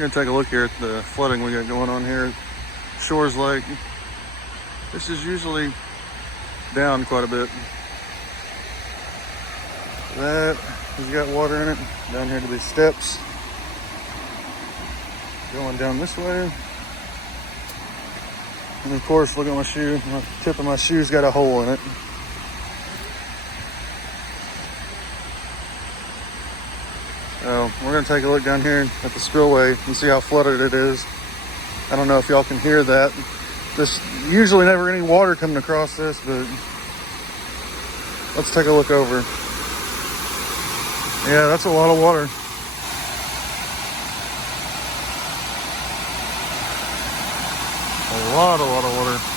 We're gonna take a look here at the flooding we got going on here at Shores Lake. This is usually down quite a bit. That has got water in it. Down here to these steps. Going down this way. And of course, look at my shoe. My tip of my shoe's got a hole in it. So we're gonna take a look down here at the spillway and see how flooded it is. I don't know if y'all can hear that. There's usually never any water coming across this, but let's take a look over. Yeah, that's a lot of water. A lot of water.